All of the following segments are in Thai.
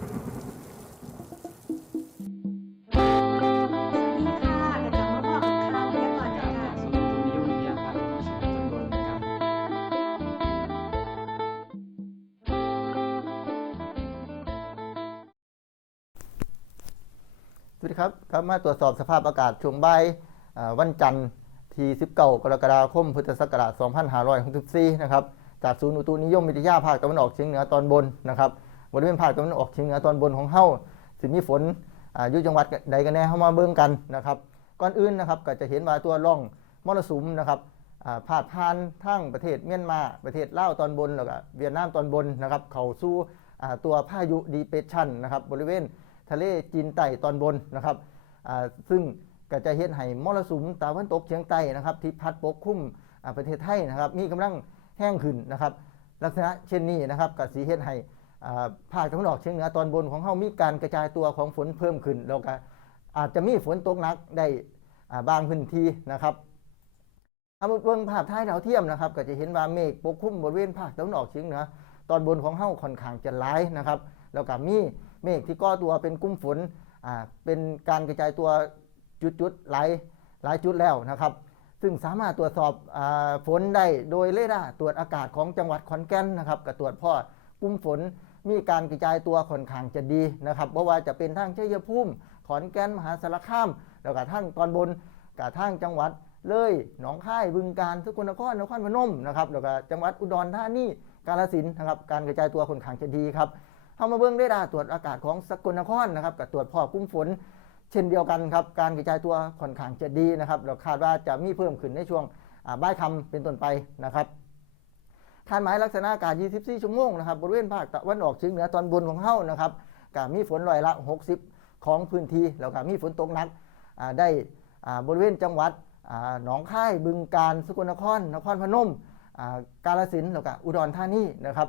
สวัสดีครับข่ามาภาคต่อชีวิตจำนวนนะครับสวัสดีครับครับมาตรวจสอบสภาพอากาศช่วงบ่ายวันจันทร์ที่ 19 กรกฎาคม พุทธศักราช 2564 นะครับ จากศูนย์อุตุนิยมวิทยาภาคตะวันออกเฉียงเหนือตอนบนนะครับ บริเวณภาคตะวันออกเฉียงเหนือตอนบนของเฮาสิมีฝนอยู่จังหวัดใดกันแน่เข้ามาเบิ่งกันนะครับ ก่อนอื่นนะครับก็จะเห็นว่าตัวร่องมรสุมนะครับอ่าผ่านทั้งประเทศเมียนมาประเทศลาวตอนบนแล้วก็เวียดนามตอนบนนะครับ เข้าสู่ตัวพายุดีเปรสชันนะครับบริเวณทะเลจีนใต้ตอนบนนะครับซึ่งก็จะเฮ็ดให้มรสุมตะวันตกเฉียงใต้นะครับ ที่พัดปกคลุมประเทศไทยนะครับ มีกำลังแห้งขึ้นนะครับ ลักษณะเช่นนี้นะครับก็สีเฮ็ดให้ ภาคตะวันออกเฉียงเหนือตอนบนของเฮามีการกระจายตัวของฝนเพิ่มขึ้นแล้วก็อาจจะมีฝนตกหนักได้บางพื้นที่นะครับเอาเบิ่งภาพถ่ายดาวเทียมนะครับ ก็จะเห็นว่าเมฆปกคลุมบริเวณภาคตะวันออกเฉียงเหนือตอนบนของเฮาค่อนข้างจะหลายนะครับ แล้วก็มีเมฆที่ก่อตัวเป็นกลุ่มฝนเป็นการกระจายตัวจุดๆหลายหลายจุดแล้วนะครับ ซึ่งสามารถตรวจสอบอฝนได้โดยเรดาร์ตรวจอากาศของจังหวัดขอนแก่นนะครับก็ตรวจพ่อกลุ่มฝน มีการกระจายตัวค่อนข้างจะดีนะครับเพราะว่าจะเป็นทางเชัยภูมิขอนแก่นมหาสารคาม แล้วก็ทางตอนบนกับทางจังหวัดเลยหนองคายบึงกาฬสกลนครนครพนมนะครับแล้วก็จังหวัดอุดรธานีกาฬสินธุ์นะครับการกระจายตัวค่อนข้างจะดีครับเข้ามาเบื้องเรดาตรวจอากาศของสกลนครนะครับกับตรวจพ่อกลุ่มฝน เช่นเดียวกันครับการกระจายตัวค่อนข้างจะดีนะครับเราคาดว่าจะมีเพิ่มขึ้นในช่วงบ่ายคำเป็นต้นไปนะครับ คาดหมายลักษณะอากาศ 24 ชั่วโมงนะครับบริเวณภาคตะวันออกเฉียงเหนือตอนบนของเฮานะครับก็มีฝนร้อยละ 60 ของพื้นที่แล้วก็มีฝนตกหนักได้บริเวณจังหวัดหนองคายบึงกาฬสกลนคร นครพนมกาฬสินแล้วก็อุดรธานีนะครับ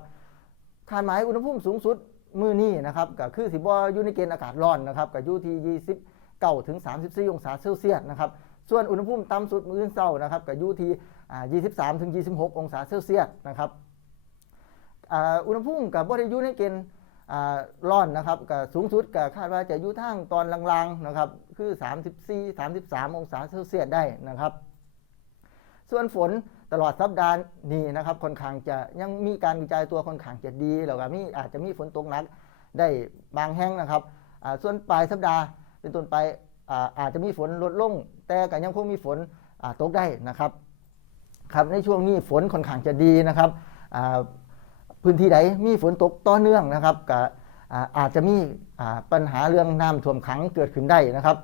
คาดหมายอุณหภูมิสูงสุดมือนี้นะครับก็คือสิบว่อยู่ในเกณฑ์อากาศร้อนนะครับก็อยู่ที่ 29 ถึง 34 องศาเซลเซียสนะครับ ส่วนอุณหภูมิต่ำสุดมื้ออนเช้านะครับก็อยู่ที่23ถึง26 องศาเซลเซียสนะครับอุณหภูมิกับบ่ได้อยู่ในเกณฑ์ร้อนนะครับก็สูงสุดก็คาดว่าจะอยู่ทางตอนลางๆนะครับคือ 34 33 องศาเซลเซียสได้นะครับ ส่วนฝนตลอดสัปดาห์นี้นะครับค่อนข้างจะยังมีการกระจายตัวค่อนข้างจะดีแล้วก็มีอาจจะมีฝนตกหนักได้บางแห่งนะครับส่วนปลายสัปดาห์เป็นต้นไปอาจจะมีฝนลดลง แต่ก็ยังคงมีฝนตกได้นะครับครับในช่วงนี้ฝนค่อนข้างจะดีนะครับพื้นที่ใดมีฝนตกต่อเนื่องนะครับก็อาอาจจะมีปัญหาเรื่องน้ำท่วมขังเกิดขึ้นได้นะครับ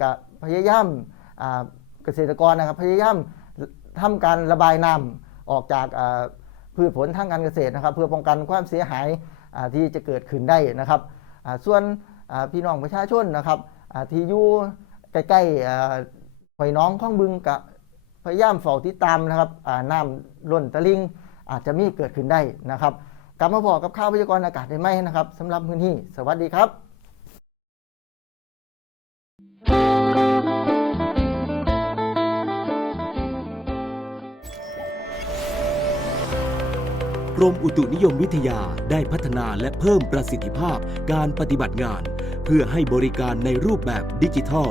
ก็พยายามเกษตรกรนะครับพยายามทำการระบายน้ำออกจากพืชผลทางการเกษตรนะครับ เพื่อป้องกันความเสียหายที่จะเกิดขึ้นได้นะครับส่วนพี่น้องประชาชนนะครับที่อยู่ใกล้ๆ หอยน้องข้องบึงกับพยายามเฝ้าติดตามนะครับน้ำล้นตะลิงอาจจะมีเกิดขึ้นได้นะครับ กลับมาบอกกับข่าวพยากรณ์อากาศได้ไหมนะครับสำหรับพื้นที่สวัสดีครับกรมอุตุนิยมวิทยาได้พัฒนาและเพิ่มประสิทธิภาพการปฏิบัติงาน เพื่อให้บริการในรูปแบบดิจิทัล